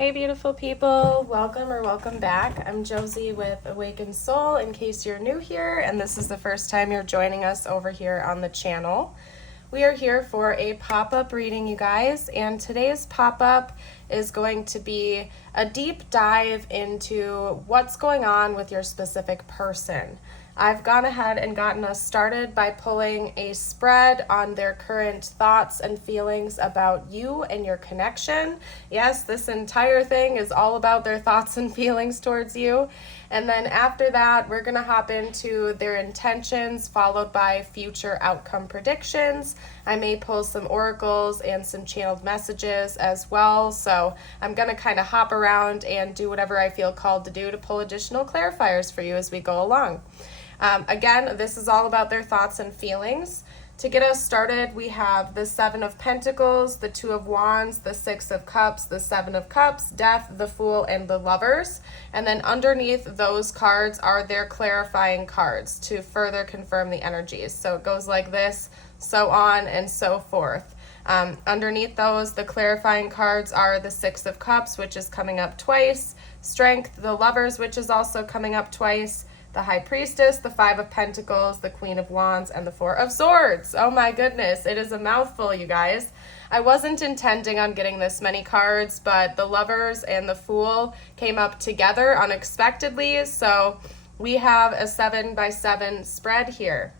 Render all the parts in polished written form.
Hey beautiful people, welcome back. I'm Josie with Awakened Soul in case you're new here and this is the first time you're joining us over here on the channel. We are here for a pop-up reading, you guys, and today's pop-up is going to be a deep dive into what's going on with your specific person. I've gone ahead and gotten us started by pulling a spread on their current thoughts and feelings about you and your connection. Yes, this entire thing is all about their thoughts and feelings towards you. And then after that, we're going to hop into their intentions, followed by future outcome predictions. I may pull some oracles and some channeled messages as well. So I'm going to kind of hop around and do whatever I feel called to do to pull additional clarifiers for you as we go along. Again, this is all about their thoughts and feelings. To get us started, we have the Seven of Pentacles, the Two of Wands, the Six of Cups, the Seven of Cups, Death, the Fool, and the Lovers. And then underneath those cards are their clarifying cards to further confirm the energies. So it goes like this, so on and so forth. Underneath those, the clarifying cards are the Six of Cups, which is coming up twice, Strength, the Lovers, which is also coming up twice, the High Priestess, the Five of Pentacles, the Queen of Wands, and the Four of Swords. Oh my goodness, it is a mouthful, you guys. I wasn't intending on getting this many cards, but the Lovers and the Fool came up together unexpectedly, so we have a 7x7 spread here.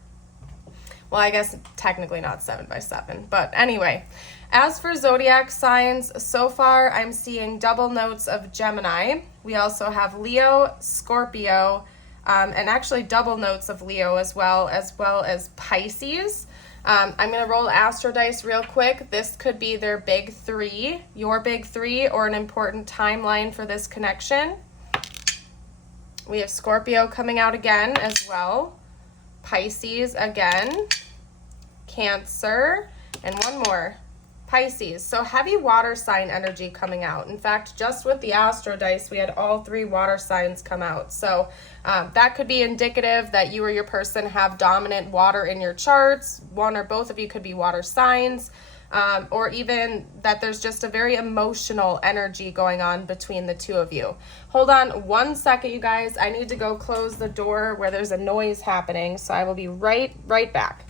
Well, I guess technically not 7x7, but anyway. As for zodiac signs, so far I'm seeing double notes of Gemini. We also have Leo, Scorpio, and actually double notes of Leo as well as Pisces. I'm going to roll Astro Dice real quick. This could be their big three, your big three, or an important timeline for this connection. We have Scorpio coming out again as well. Pisces again. Cancer. And one more. Pisces. So heavy water sign energy coming out. In fact, just with the Astro Dice, we had all three water signs come out. So that could be indicative that you or your person have dominant water in your charts. One or both of you could be water signs. Or even that there's just a very emotional energy going on between the two of you. Hold on 1 second, you guys. I need to go close the door where there's a noise happening. So I will be right back.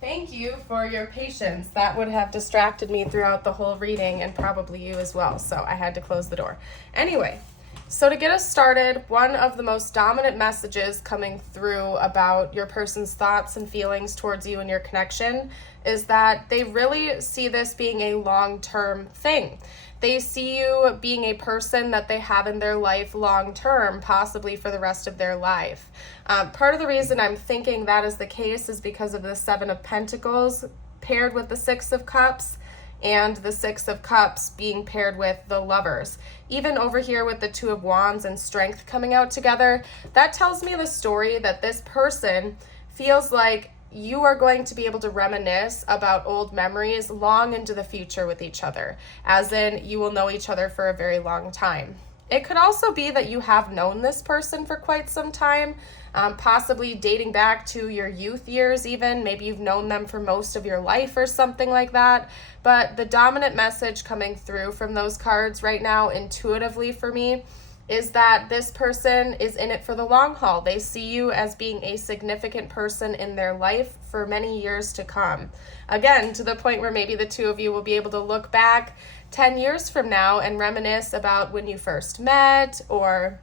Thank you for your patience. That would have distracted me throughout the whole reading and probably you as well. So I had to close the door. Anyway, so to get us started, one of the most dominant messages coming through about your person's thoughts and feelings towards you and your connection is that they really see this being a long-term thing. They see you being a person that they have in their life long-term, possibly for the rest of their life. Part of the reason I'm thinking that is the case is because of the Seven of Pentacles paired with the Six of Cups and the Six of Cups being paired with the Lovers. Even over here with the Two of Wands and Strength coming out together, that tells me the story that this person feels like you are going to be able to reminisce about old memories long into the future with each other, as in you will know each other for a very long time. It could also be that you have known this person for quite some time, possibly dating back to your youth years even. Maybe you've known them for most of your life or something like that. But the dominant message coming through from those cards right now intuitively for me is that this person is in it for the long haul. They see you as being a significant person in their life for many years to come. Again, to the point where maybe the two of you will be able to look back 10 years from now and reminisce about when you first met or,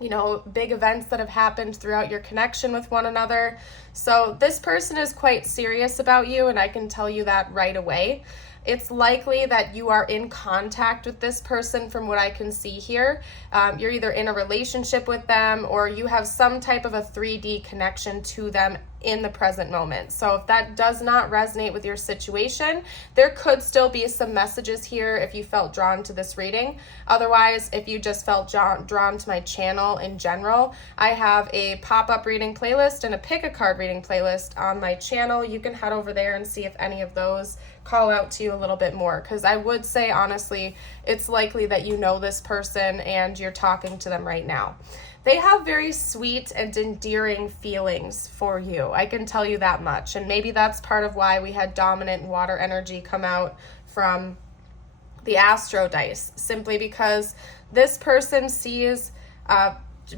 you know, big events that have happened throughout your connection with one another. So this person is quite serious about you, and I can tell you that right away. It's likely that you are in contact with this person from what I can see here. You're either in a relationship with them or you have some type of a 3D connection to them in the present moment. So if that does not resonate with your situation, there could still be some messages here if you felt drawn to this reading. Otherwise, if you just felt drawn to my channel in general, I have a pop-up reading playlist and a pick a card reading playlist on my channel. You can head over there and see if any of those call out to you a little bit more, because I would say honestly it's likely that you know this person and you're talking to them right now. they have very sweet and endearing feelings for you. I can tell you that much. And maybe that's part of why we had dominant water energy come out from the Astro dice, simply because this person sees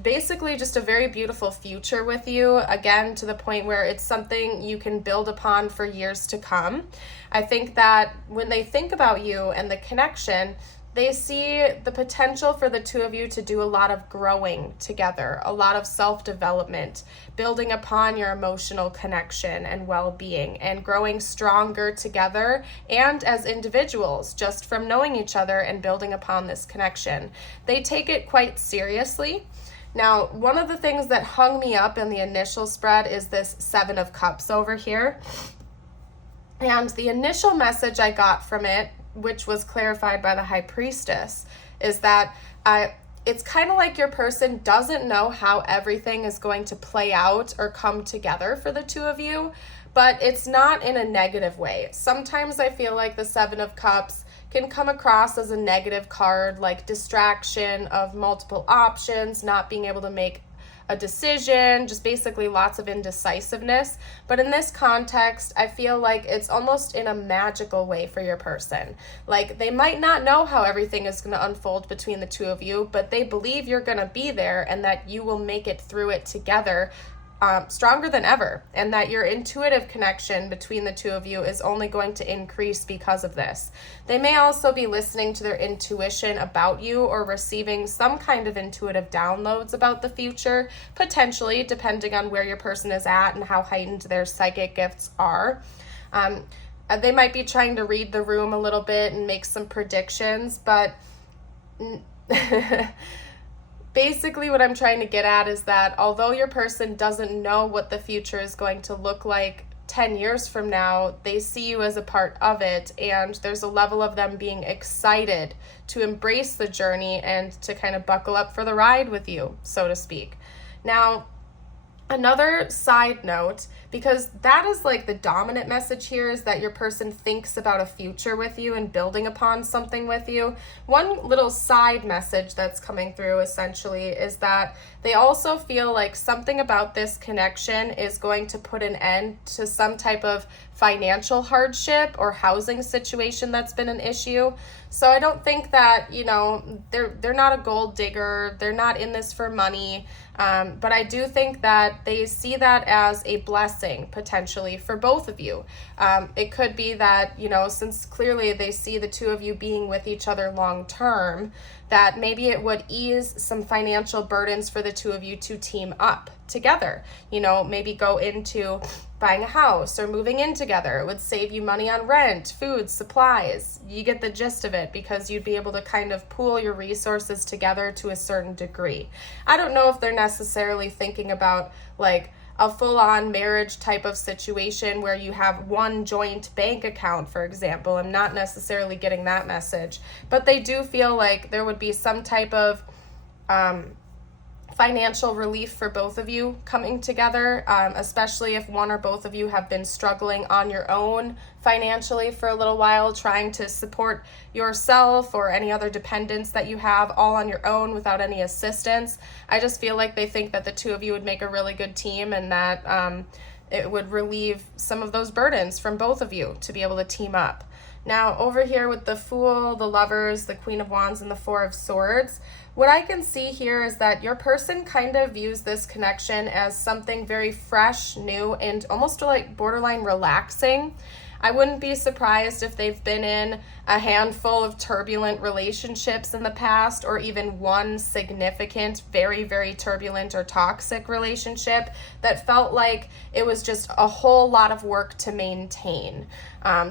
basically just a very beautiful future with you, again, to the point where it's something you can build upon for years to come. I think that when they think about you and the connection, they see the potential for the two of you to do a lot of growing together, a lot of self-development, building upon your emotional connection and well-being, and growing stronger together and as individuals just from knowing each other and building upon this connection. They take it quite seriously. Now, one of the things that hung me up in the initial spread is this 7 of Cups over here. And the initial message I got from it, which was clarified by the High Priestess, is that it's kind of like your person doesn't know how everything is going to play out or come together for the two of you, but it's not in a negative way. Sometimes I feel like the 7 of Cups can come across as a negative card, like distraction of multiple options, not being able to make a decision, just basically lots of indecisiveness. But in this context, I feel like it's almost in a magical way for your person. Like, they might not know how everything is going to unfold between the two of you, but they believe you're going to be there and that you will make it through it together, stronger than ever, and that your intuitive connection between the two of you is only going to increase because of this. They may also be listening to their intuition about you or receiving some kind of intuitive downloads about the future, potentially, depending on where your person is at and how heightened their psychic gifts are. They might be trying to read the room a little bit and make some predictions, but basically what I'm trying to get at is that although your person doesn't know what the future is going to look like 10 years from now, they see you as a part of it, and there's a level of them being excited to embrace the journey and to kind of buckle up for the ride with you, so to speak. Now, another side note, because that is like the dominant message here, is that your person thinks about a future with you and building upon something with you. One little side message that's coming through essentially is that they also feel like something about this connection is going to put an end to some type of financial hardship or housing situation that's been an issue. So I don't think that, they're not a gold digger, they're not in this for money, but I do think that they see that as a blessing potentially for both of you. It could be that, since clearly they see the two of you being with each other long term, that maybe it would ease some financial burdens for the two of you to team up together. Maybe go into buying a house or moving in together. It would save you money on rent, food, supplies. You get the gist of it, because you'd be able to kind of pool your resources together to a certain degree. I don't know if they're necessarily thinking about like a full-on marriage type of situation where you have one joint bank account, for example. I'm not necessarily getting that message, but they do feel like there would be some type of financial relief for both of you coming together, especially if one or both of you have been struggling on your own financially for a little while, trying to support yourself or any other dependents that you have all on your own without any assistance. I just feel like they think that the two of you would make a really good team, and that it would relieve some of those burdens from both of you to be able to team up. Now, over here with the Fool, the Lovers, the Queen of Wands, and the Four of Swords, what I can see here is that your person kind of views this connection as something very fresh, new, and almost like borderline relaxing. I wouldn't be surprised if they've been in a handful of turbulent relationships in the past, or even one significant, very, very turbulent or toxic relationship that felt like it was just a whole lot of work to maintain.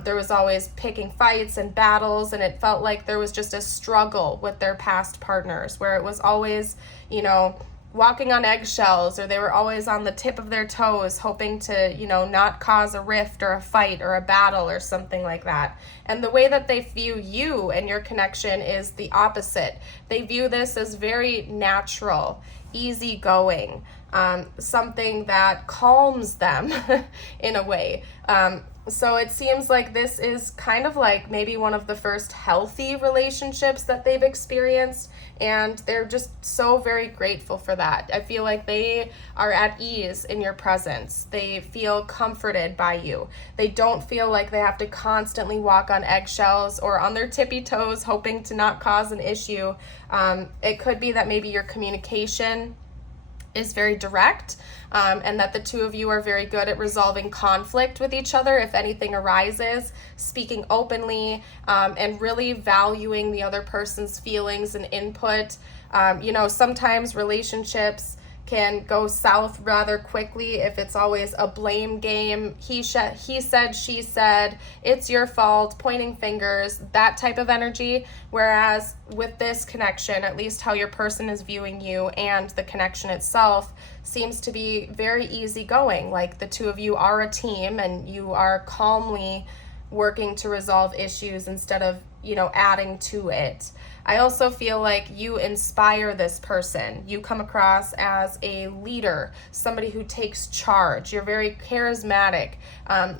There was always picking fights and battles, and it felt like there was just a struggle with their past partners, where it was always, walking on eggshells, or they were always on the tip of their toes, hoping to, not cause a rift or a fight or a battle or something like that. And the way that they view you and your connection is the opposite. They view this as very natural, easygoing, something that calms them in a way. So it seems like this is kind of like maybe one of the first healthy relationships that they've experienced, and they're just so very grateful for that. I feel like they are at ease in your presence. They feel comforted by you. They don't feel like they have to constantly walk on eggshells or on their tippy toes hoping to not cause an issue. It could be that maybe your communication is very direct, and that the two of you are very good at resolving conflict with each other if anything arises, speaking openly, and really valuing the other person's feelings and input. Sometimes relationships can go south rather quickly if it's always a blame game. He said, she said, it's your fault, pointing fingers, that type of energy. Whereas with this connection, at least how your person is viewing you and the connection itself seems to be very easygoing. Like the two of you are a team and you are calmly working to resolve issues instead of, adding to it. I also feel like you inspire this person. You come across as a leader, somebody who takes charge. You're very charismatic.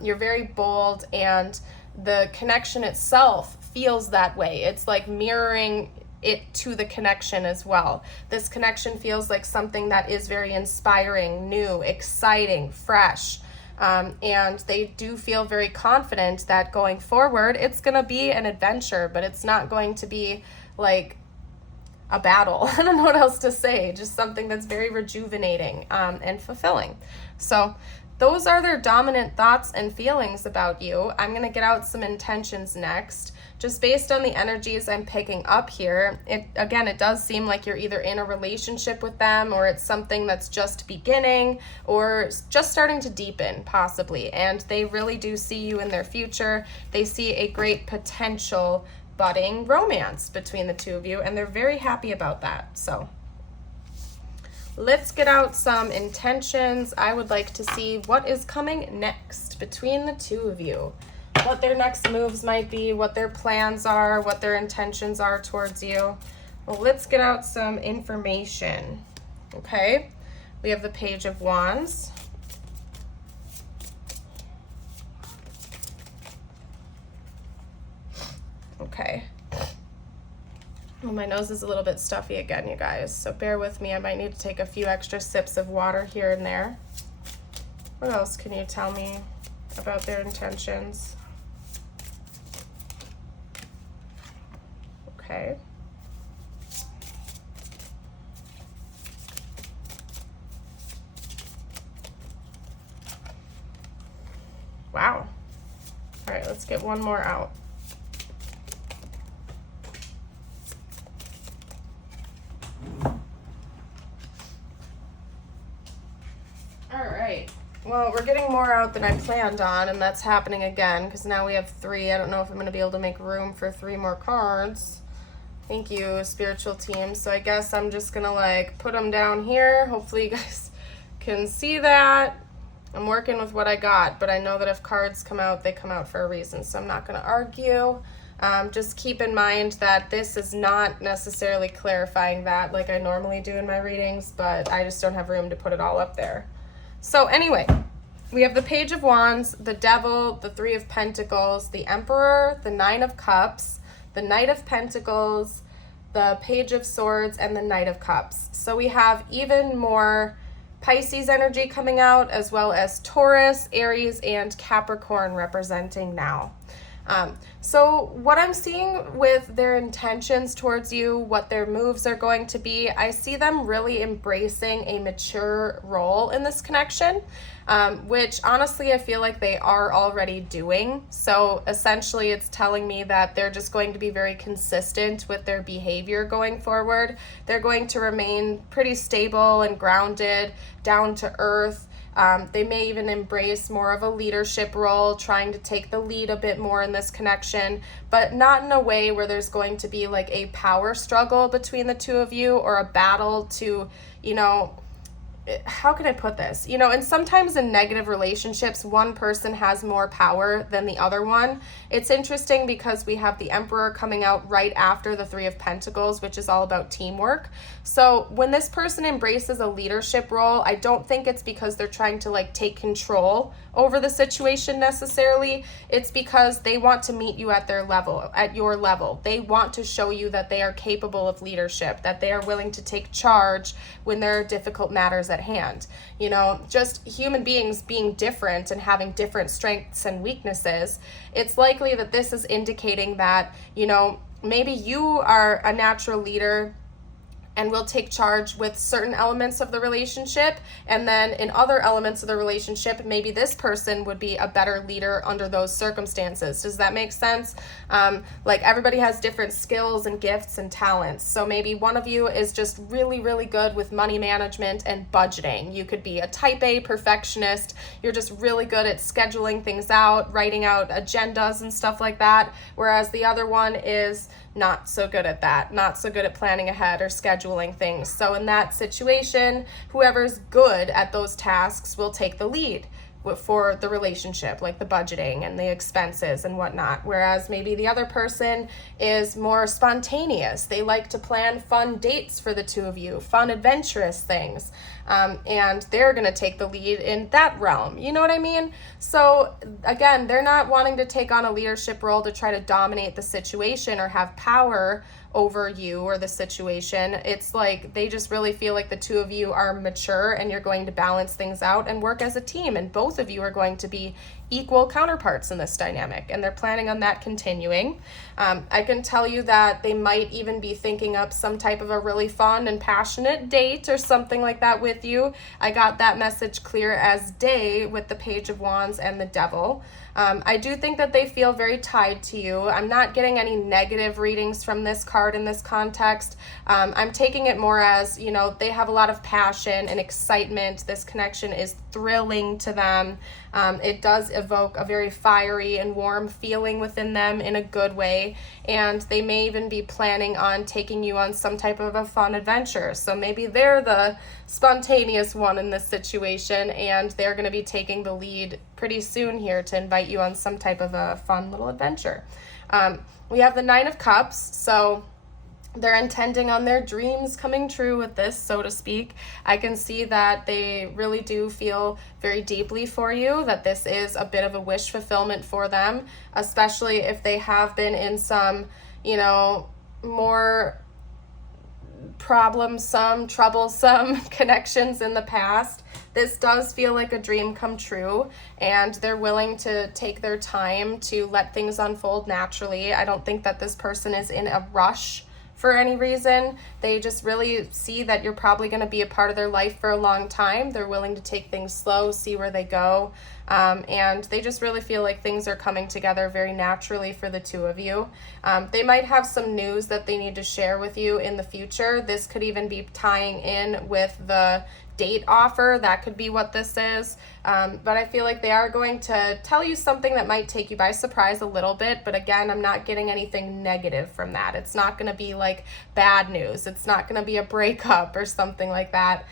You're very bold, and the connection itself feels that way. It's like mirroring it to the connection as well. This connection feels like something that is very inspiring, new, exciting, fresh. And they do feel very confident that going forward, it's going to be an adventure, but it's not going to be like a battle. I don't know what else to say. Just something that's very rejuvenating and fulfilling. So those are their dominant thoughts and feelings about you. I'm going to get out some intentions next. Just based on the energies I'm picking up here, it does seem like you're either in a relationship with them, or it's something that's just beginning or just starting to deepen possibly. And they really do see you in their future. They see a great potential budding romance between the two of you, and they're very happy about that. So let's get out some intentions. I would like to see what is coming next between the two of you, what their next moves might be, what their plans are, what their intentions are towards you. Well, let's get out some information. Okay, we have the Page of Wands. Okay. Well, my nose is a little bit stuffy again, you guys, so bear with me. I might need to take a few extra sips of water here and there. What else can you tell me about their intentions? Okay. Wow. All right, let's get one more out. Well, we're getting more out than I planned on, and that's happening again because now we have 3. I don't know if I'm going to be able to make room for 3 more cards. Thank you, spiritual team. So I guess I'm just going to put them down here. Hopefully you guys can see that. I'm working with what I got, but I know that if cards come out, they come out for a reason, so I'm not going to argue. Just keep in mind that this is not necessarily clarifying that like I normally do in my readings, but I just don't have room to put it all up there. So anyway, we have the Page of Wands, the Devil, the 3 of Pentacles, the Emperor, the 9 of Cups, the Knight of Pentacles, the Page of Swords, and the Knight of Cups. So we have even more Pisces energy coming out, as well as Taurus, Aries, and Capricorn representing now. So what I'm seeing with their intentions towards you, what their moves are going to be, I see them really embracing a mature role in this connection, which honestly I feel like they are already doing. So essentially it's telling me that they're just going to be very consistent with their behavior going forward. They're going to remain pretty stable and grounded, down to earth. They may even embrace more of a leadership role, trying to take the lead a bit more in this connection, but not in a way where there's going to be like a power struggle between the two of you or a battle to, how can I put this? You know, and sometimes in negative relationships, one person has more power than the other one. It's interesting because we have the Emperor coming out right after the Three of Pentacles, which is all about teamwork. So when this person embraces a leadership role, I don't think it's because they're trying to like take control over the situation necessarily. It's because they want to meet you at their level, at your level. They want to show you that they are capable of leadership, that they are willing to take charge when there are difficult matters at hand. You know, just human beings being different and having different strengths and weaknesses, it's likely that this is indicating that, you know, maybe you are a natural leader and will take charge with certain elements of the relationship, and then in other elements of the relationship, maybe this person would be a better leader under those circumstances. Does that make sense? Like everybody has different skills and gifts and talents. So maybe one of you is just really, really good with money management and budgeting. You could be a type A perfectionist. You're just really good at scheduling things out, writing out agendas and stuff like that. Whereas the other one is not so good at that, not so good at planning ahead or scheduling things. So in that situation, whoever's good at those tasks will take the lead for the relationship, like the budgeting and the expenses and whatnot. Whereas maybe the other person is more spontaneous. They like to plan fun dates for the two of you, fun adventurous things. And they're going to take the lead in that realm. You know what I mean? So again, they're not wanting to take on a leadership role to try to dominate the situation or have power over you or the situation. It's like they just really feel like the two of you are mature and you're going to balance things out and work as a team, and both of you are going to be equal counterparts in this dynamic, and they're planning on that continuing. I can tell you that they might even be thinking up some type of a really fun and passionate date or something like that with you. I got that message clear as day with the Page of Wands and the Devil. I do think that they feel very tied to you. I'm not getting any negative readings from this card in this context. I'm taking it more as, you know, they have a lot of passion and excitement. This connection is thrilling to them. It does evoke a very fiery and warm feeling within them in a good way. And they may even be planning on taking you on some type of a fun adventure. So maybe they're the spontaneous one in this situation, and they're going to be taking the lead pretty soon here to invite you on some type of a fun little adventure. We have the Nine of Cups, so they're intending on their dreams coming true with this, so to speak. I can see that they really do feel very deeply for you, that this is a bit of a wish fulfillment for them, especially if they have been in some, you know, more troublesome connections in the past. This does feel like a dream come true, and they're willing to take their time to let things unfold naturally. I don't think that this person is in a rush for any reason. They just really see that you're probably going to be a part of their life for a long time. They're willing to take things slow, see where they go, and they just really feel like things are coming together very naturally for the two of you. They might have some news that they need to share with you in the future. This could even be tying in with the date offer. That could be what this is. But I feel like they are going to tell you something that might take you by surprise a little bit. But again, I'm not getting anything negative from that. It's not going to be like bad news. It's not going to be a breakup or something like that.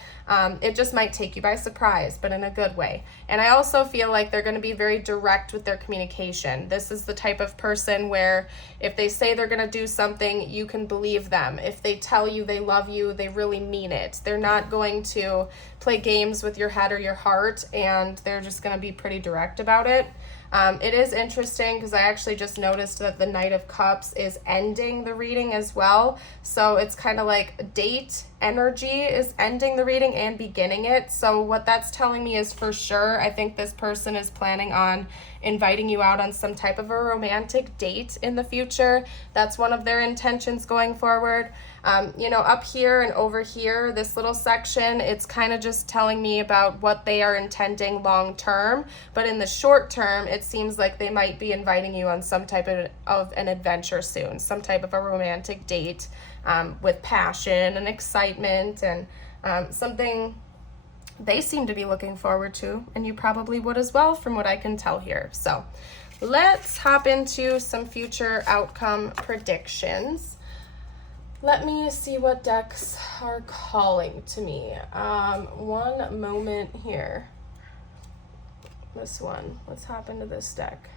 It just might take you by surprise, but in a good way. And I also feel like they're going to be very direct with their communication. This is the type of person where if they say they're going to do something, you can believe them. If they tell you they love you, they really mean it. They're not going to play games with your head or your heart, and they're just going to be pretty direct about it. It is interesting because I actually just noticed that the Knight of Cups is ending the reading as well. So it's kind of like date energy is ending the reading and beginning it. So what that's telling me is for sure, I think this person is planning on inviting you out on some type of a romantic date in the future. That's one of their intentions going forward. You know, up here and over here, this little section, it's kind of just telling me about what they are intending long term. But in the short term, it seems like they might be inviting you on some type of an adventure soon, some type of a romantic date with passion and excitement and something they seem to be looking forward to, and you probably would as well from what I can tell here. So let's hop into some future outcome predictions. Let me see what decks are calling to me. One moment here. This one. What's happened to this deck?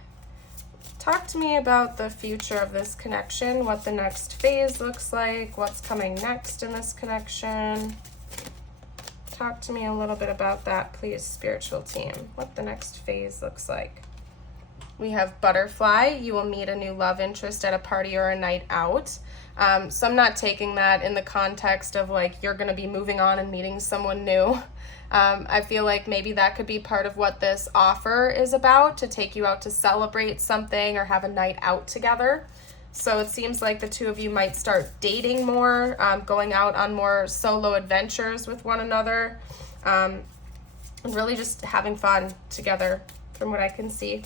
Talk to me about the future of this connection, what the next phase looks like, what's coming next in this connection. Talk to me a little bit about that, please, spiritual team, what the next phase looks like. We have butterfly. You will meet a new love interest at a party or a night out. So I'm not taking that in the context of like you're going to be moving on and meeting someone new. I feel like maybe that could be part of what this offer is about, to take you out to celebrate something or have a night out together. So it seems like the two of you might start dating more, going out on more solo adventures with one another, and really just having fun together from what I can see.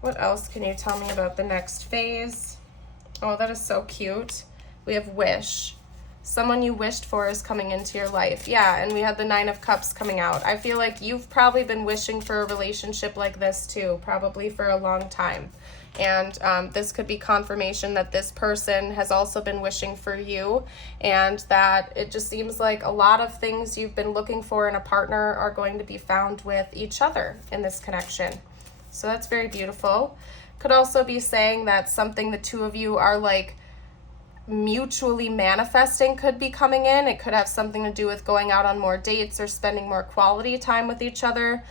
What else can you tell me about the next phase? Oh, that is so cute. We have wish. Someone you wished for is coming into your life. Yeah, and we had the 9 of Cups coming out. I feel like you've probably been wishing for a relationship like this too, probably for a long time. And this could be confirmation that this person has also been wishing for you, and that it just seems like a lot of things you've been looking for in a partner are going to be found with each other in this connection. So that's very beautiful. Could also be saying that something the two of you are like mutually manifesting could be coming in. It could have something to do with going out on more dates or spending more quality time with each other.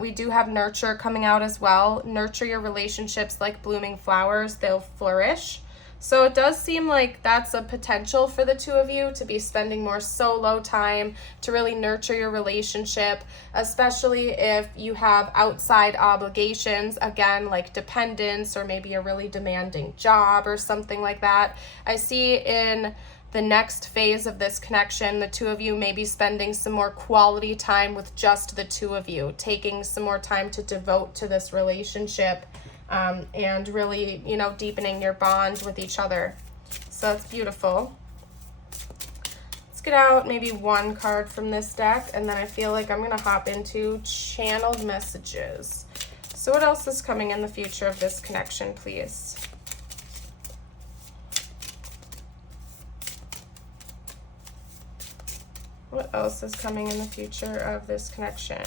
We do have nurture coming out as well. Nurture your relationships like blooming flowers. They'll flourish. So it does seem like that's a potential for the two of you to be spending more solo time to really nurture your relationship, especially if you have outside obligations, again, like dependence or maybe a really demanding job or something like that. I see in the next phase of this connection, the two of you may be spending some more quality time with just the two of you, taking some more time to devote to this relationship. And really, deepening your bond with each other. So that's beautiful. Let's get out maybe one card from this deck, and then I feel like I'm going to hop into channeled messages. So what else is coming in the future of this connection, please? What else is coming in the future of this connection?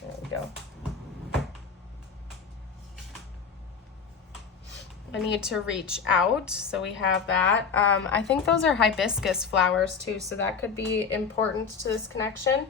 There we go. I need to reach out, so we have that. I think those are hibiscus flowers too, so that could be important to this connection.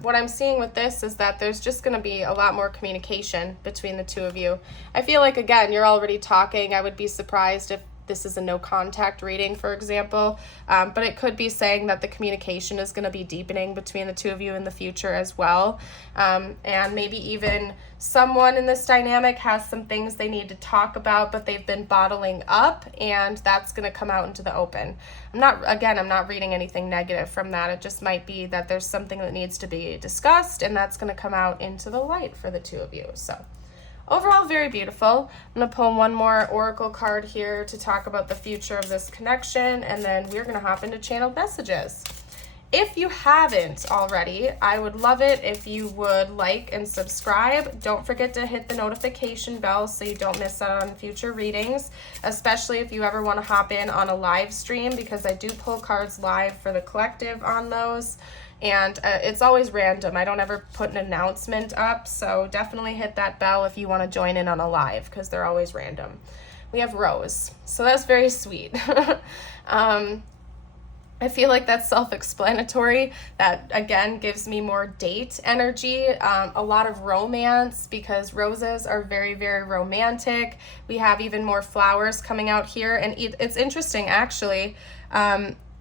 What I'm seeing with this is that there's just going to be a lot more communication between the two of you. I feel like, again, you're already talking. I would be surprised if this is a no contact reading, for example, but it could be saying that the communication is going to be deepening between the two of you in the future as well. And maybe even someone in this dynamic has some things they need to talk about, but they've been bottling up, and that's going to come out into the open. I'm not reading anything negative from that. It just might be that there's something that needs to be discussed, and that's going to come out into the light for the two of you. So overall, very beautiful. I'm going to pull one more oracle card here to talk about the future of this connection, and then we're going to hop into channeled messages. If you haven't already, I would love it if you would like and subscribe. Don't forget to hit the notification bell so you don't miss out on future readings, especially if you ever want to hop in on a live stream, because I do pull cards live for the collective on those. And it's always random. I don't ever put an announcement up, so definitely hit that bell if you want to join in on a live, because they're always random. We have Rose, so that's very sweet. I feel like that's self-explanatory. That, again, gives me more date energy, a lot of romance, because roses are very, very romantic. We have even more flowers coming out here, and it's interesting, actually,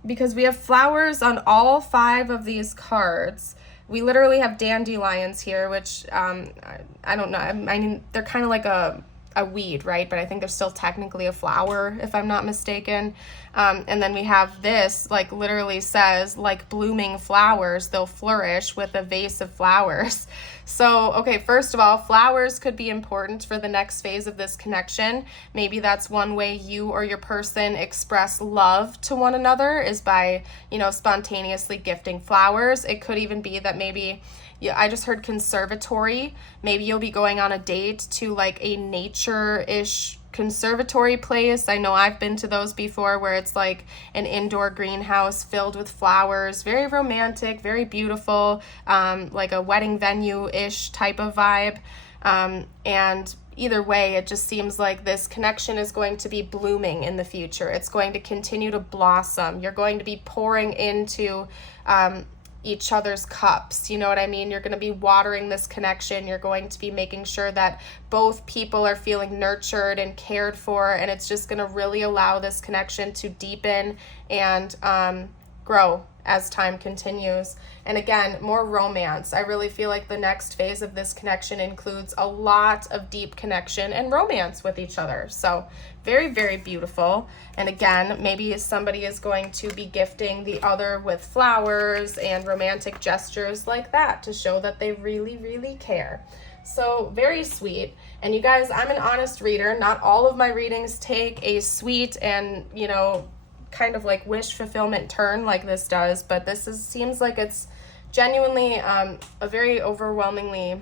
because we have flowers on all 5 of these cards. We literally have dandelions here, which I don't know. I mean, they're kind of like a weed, right? But I think they're still technically a flower, if I'm not mistaken. And then we have this, like, literally says, like blooming flowers, they'll flourish, with a vase of flowers. So, okay, first of all, flowers could be important for the next phase of this connection. Maybe that's one way you or your person express love to one another, is by, spontaneously gifting flowers. It could even be that maybe, I just heard conservatory. Maybe you'll be going on a date to like a nature nature-ish conservatory place. I know I've been to those before, where it's like an indoor greenhouse filled with flowers, very romantic, very beautiful, like a wedding venue-ish type of vibe. And either way, it just seems like this connection is going to be blooming in the future. It's going to continue to blossom. You're going to be pouring into each other's cups. You know what I mean? You're going to be watering this connection. You're going to be making sure that both people are feeling nurtured and cared for, and it's just going to really allow this connection to deepen and grow as time continues. And again, more romance. I really feel like the next phase of this connection includes a lot of deep connection and romance with each other. So very, very beautiful. And again, maybe somebody is going to be gifting the other with flowers and romantic gestures like that to show that they really, really care. So very sweet. And you guys, I'm an honest reader. Not all of my readings take a sweet and, you know, kind of like wish fulfillment turn like this does, but this seems like it's genuinely a very overwhelmingly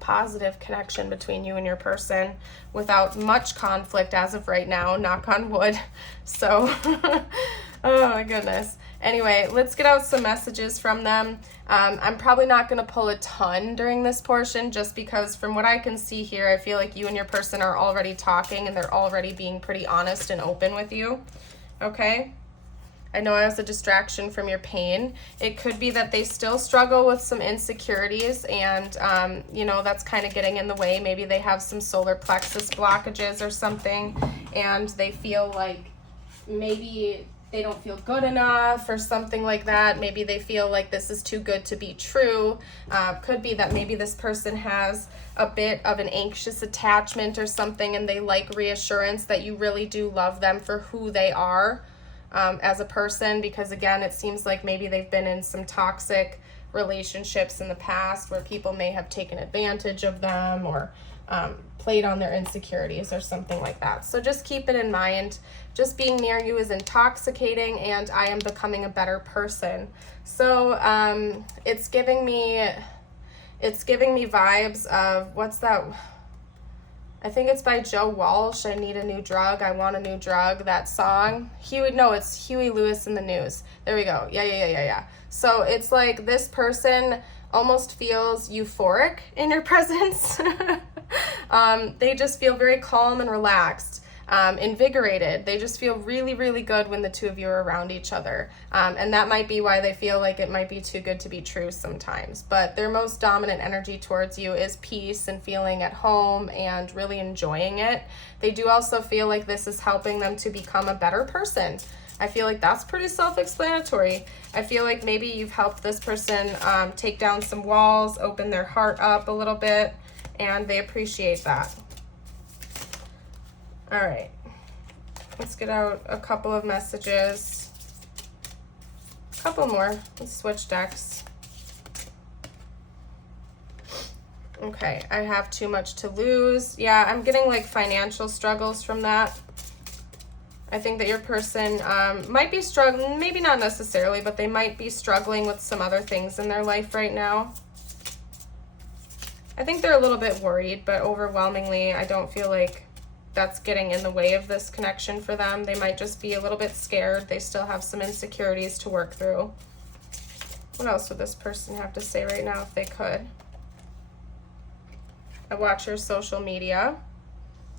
positive connection between you and your person without much conflict as of right now, knock on wood. So oh my goodness. Anyway, let's get out some messages from them. I'm probably not going to pull a ton during this portion, just because from what I can see here, I feel like you and your person are already talking and they're already being pretty honest and open with you. Okay, I know I was a distraction from your pain. It could be that they still struggle with some insecurities, and you know, that's kind of getting in the way. Maybe they have some solar plexus blockages or something, and they feel like maybe they don't feel good enough or something like that. Maybe they feel like this is too good to be true. Could be that maybe this person has a bit of an anxious attachment or something, and they like reassurance that you really do love them for who they are as a person, because again, it seems like maybe they've been in some toxic relationships in the past where people may have taken advantage of them or played on their insecurities or something like that. So just keep it in mind. Just being near you is intoxicating, and I am becoming a better person. So it's giving me vibes of, what's that? I think it's by Joe Walsh. I need a new drug. I want a new drug. That song. It's Huey Lewis in the News. There we go. Yeah. So it's like this person almost feels euphoric in your presence. They just feel very calm and relaxed, invigorated. They just feel really, really good when the two of you are around each other. And that might be why they feel like it might be too good to be true sometimes. But their most dominant energy towards you is peace and feeling at home and really enjoying it. They do also feel like this is helping them to become a better person. I feel like that's pretty self-explanatory. I feel like maybe you've helped this person take down some walls, open their heart up a little bit, and they appreciate that. All right, let's get out a couple of messages. A couple more. Let's switch decks. Okay, I have too much to lose. Yeah, I'm getting like financial struggles from that. I think that your person might be struggling, maybe not necessarily, but they might be struggling with some other things in their life right now. I think they're a little bit worried, but overwhelmingly, I don't feel like that's getting in the way of this connection for them. They might just be a little bit scared. They still have some insecurities to work through. What else would this person have to say right now if they could? I watch your social media.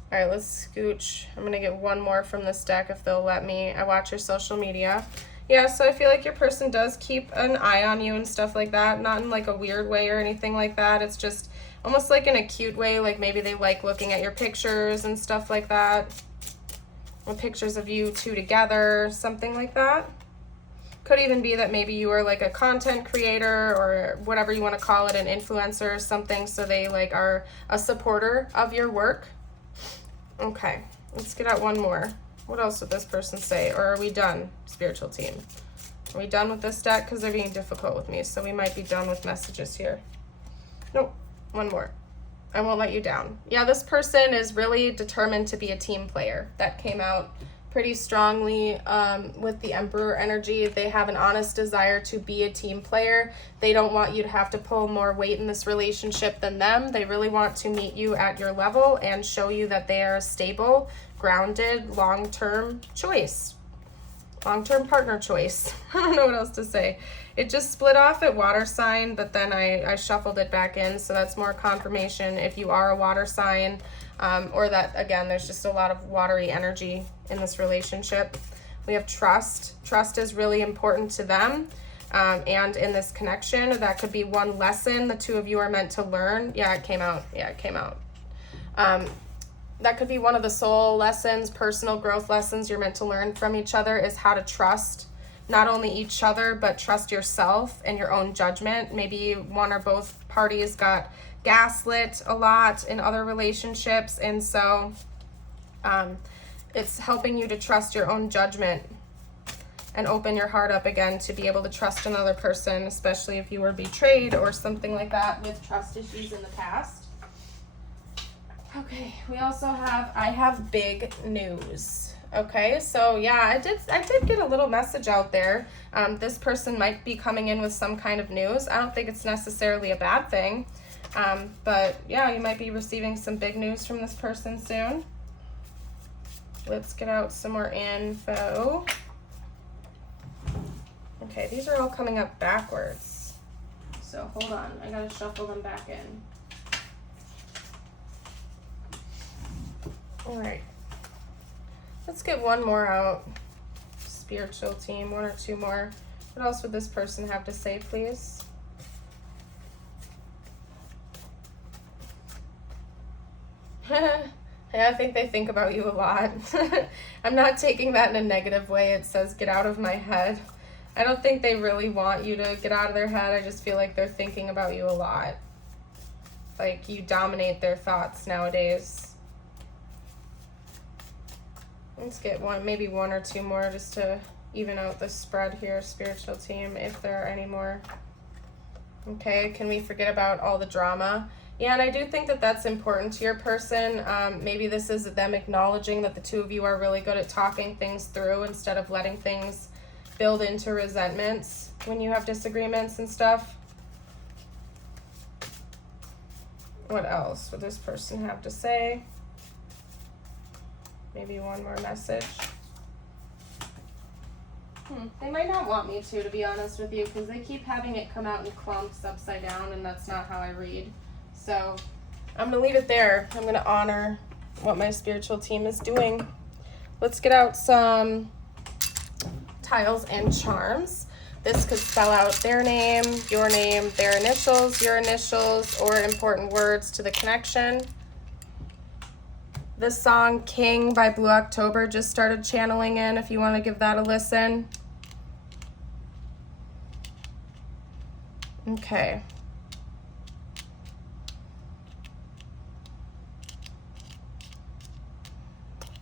All right, let's scooch. I'm going to get one more from this deck if they'll let me. I watch your social media. Yeah, so I feel like your person does keep an eye on you and stuff like that. Not in like a weird way or anything like that. It's just almost like in a cute way. Like maybe they like looking at your pictures and stuff like that. Or pictures of you two together, something like that. Could even be that maybe you are like a content creator or whatever you want to call it, an influencer or something. So they like are a supporter of your work. Okay, let's get out one more. What else would this person say? Or are we done, spiritual team? Are we done with this deck? Because they're being difficult with me, so we might be done with messages here. Nope, one more. I won't let you down. Yeah, this person is really determined to be a team player. That came out pretty strongly with the Emperor energy. They have an honest desire to be a team player. They don't want you to have to pull more weight in this relationship than them. They really want to meet you at your level and show you that they are a stable, grounded, long-term choice. Long-term partner choice. I don't know what else to say. It just split off at water sign, but then I shuffled it back in, so that's more confirmation if you are a water sign, or that, again, there's just a lot of watery energy in this relationship. We have trust. Trust is really important to them, and in this connection, that could be one lesson the two of you are meant to learn. Yeah, it came out. That could be one of the soul lessons, personal growth lessons you're meant to learn from each other, is how to trust not only each other, but trust yourself and your own judgment. Maybe one or both parties got gaslit a lot in other relationships, and so it's helping you to trust your own judgment and open your heart up again to be able to trust another person, especially if you were betrayed or something like that with trust issues in the past. Okay, we also have, I have big news. Okay, so yeah, I did get a little message out there. This person might be coming in with some kind of news. I don't think it's necessarily a bad thing, but yeah, you might be receiving some big news from this person soon. Let's get out some more info. Okay, these are all coming up backwards, so hold on, I gotta shuffle them back in. All right, let's get one more out. Spiritual team, one or two more. What else would this person have to say, please? Yeah, I think they think about you a lot. I'm not taking that in a negative way. It says, get out of my head. I don't think they really want you to get out of their head. I just feel like they're thinking about you a lot. Like you dominate their thoughts nowadays. Let's get one, maybe one or two more just to even out the spread here, spiritual team, if there are any more. Okay, can we forget about all the drama? Yeah, and I do think that that's important to your person. Maybe this is them acknowledging that the two of you are really good at talking things through instead of letting things build into resentments when you have disagreements and stuff. What else would this person have to say? Maybe one more message. They might not want me to be honest with you, because they keep having it come out in clumps upside down, and that's not how I read. So I'm going to leave it there. I'm going to honor what my spiritual team is doing. Let's get out some tiles and charms. This could spell out their name, their initials, your initials, or important words to the connection. The song King by Blue October just started channeling in if you want to give that a listen. Okay.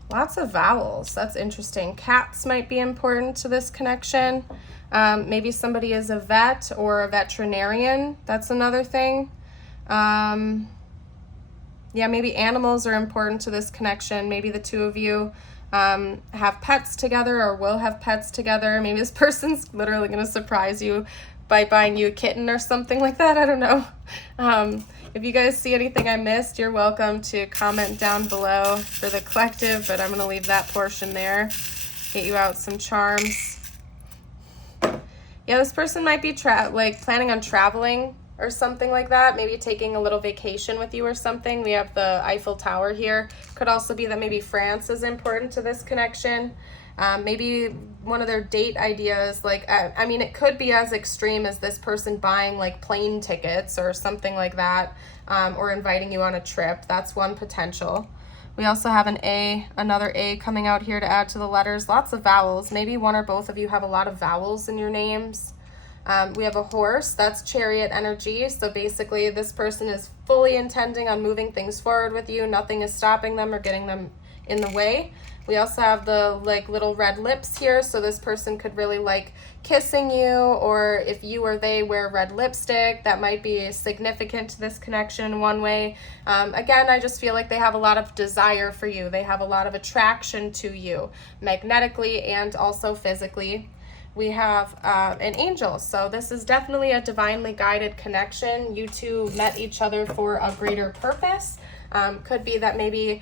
Lots of vowels. That's interesting. Cats might be important to this connection. Maybe somebody is a vet or a veterinarian. That's another thing. Yeah, maybe animals are important to this connection. Maybe the two of you have pets together or will have pets together. Maybe this person's literally going to surprise you by buying you a kitten or something like that. I don't know. If you guys see anything I missed, you're welcome to comment down below for the collective, but I'm going to leave that portion there. Get you out some charms. Yeah, this person might be planning on traveling or something like that, maybe taking a little vacation with you or something. We have the Eiffel Tower here. Could also be that maybe France is important to this connection. Maybe one of their date ideas, I mean, it could be as extreme as this person buying like plane tickets or something like that, or inviting you on a trip. That's one potential. We also have another A coming out here to add to the letters. Lots of vowels. Maybe one or both of you have a lot of vowels in your names. We have a horse. That's chariot energy. So basically this person is fully intending on moving things forward with you. Nothing is stopping them or getting in the way. We also have the like little red lips here, so this person could really like kissing you, or if you or they wear red lipstick, that might be significant to this connection one way. Again, I just feel like they have a lot of desire for you. They have a lot of attraction to you, magnetically and also physically. We have an angel, so this is definitely a divinely guided connection. You two met each other for a greater purpose. Could be that maybe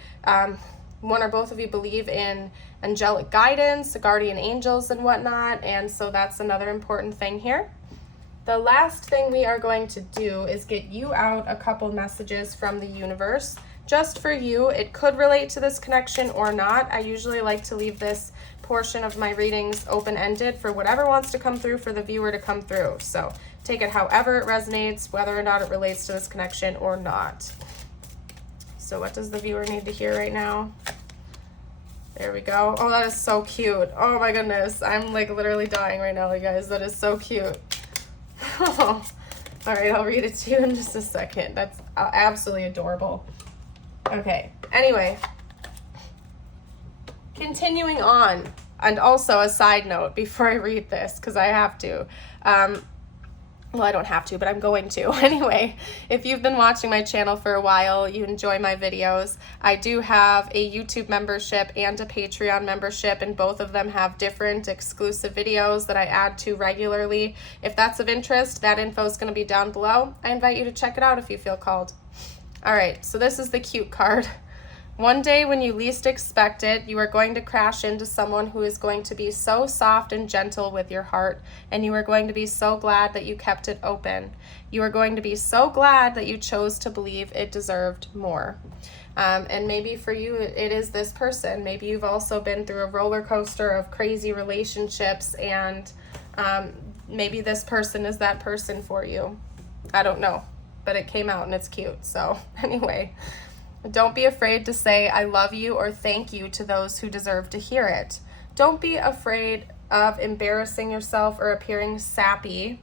one or both of you believe in angelic guidance, guardian angels and whatnot, and so that's another important thing here. The last thing we are going to do is get you out a couple messages from the universe, just for you. It could relate to this connection or not. I usually like to leave this portion of my readings open-ended for whatever wants to come through for the viewer to come through. So take it however it resonates, whether or not it relates to this connection or not. So what does the viewer need to hear right now? There we go. Oh, that is so cute. Oh my goodness. I'm like literally dying right now, you guys. That is so cute. All right, I'll read it to you in just a second. That's absolutely adorable. Okay, anyway. Continuing on, and also a side note before I read this, because I have to. Well, I don't have to, but I'm going to. Anyway, if you've been watching my channel for a while, you enjoy my videos, I do have a YouTube membership and a Patreon membership, and both of them have different exclusive videos that I add to regularly. If that's of interest, that info is going to be down below. I invite you to check it out if you feel called. All right, so this is the cute card. One day when you least expect it, you are going to crash into someone who is going to be so soft and gentle with your heart, and you are going to be so glad that you kept it open. You are going to be so glad that you chose to believe it deserved more. And maybe for you, it is this person. Maybe you've also been through a roller coaster of crazy relationships, and maybe this person is that person for you. I don't know, but it came out and it's cute. So anyway. Don't be afraid to say I love you or thank you to those who deserve to hear it. Don't be afraid of embarrassing yourself or appearing sappy.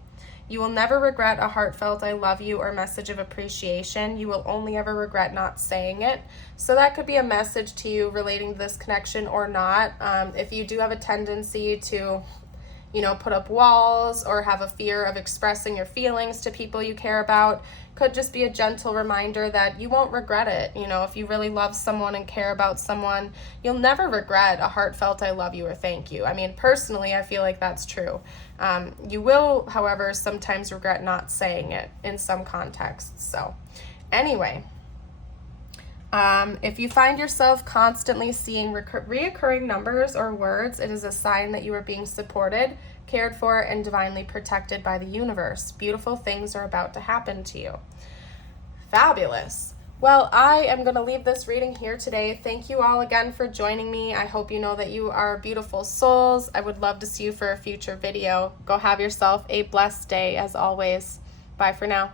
You will never regret a heartfelt I love you or message of appreciation. You will only ever regret not saying it. So that could be a message to you relating to this connection or not. If you do have a tendency to put up walls or have a fear of expressing your feelings to people you care about, could just be a gentle reminder that you won't regret it. If you really love someone and care about someone, you'll never regret a heartfelt I love you or thank you. I mean, personally, I feel like that's true. You will, however, sometimes regret not saying it in some contexts. So anyway, if you find yourself constantly seeing reoccurring numbers or words, it is a sign that you are being supported, cared for, and divinely protected by the universe. Beautiful things are about to happen to you. Fabulous. Well, I am going to leave this reading here today. Thank you all again for joining me. I hope you know that you are beautiful souls. I would love to see you for a future video. Go have yourself a blessed day as always. Bye for now.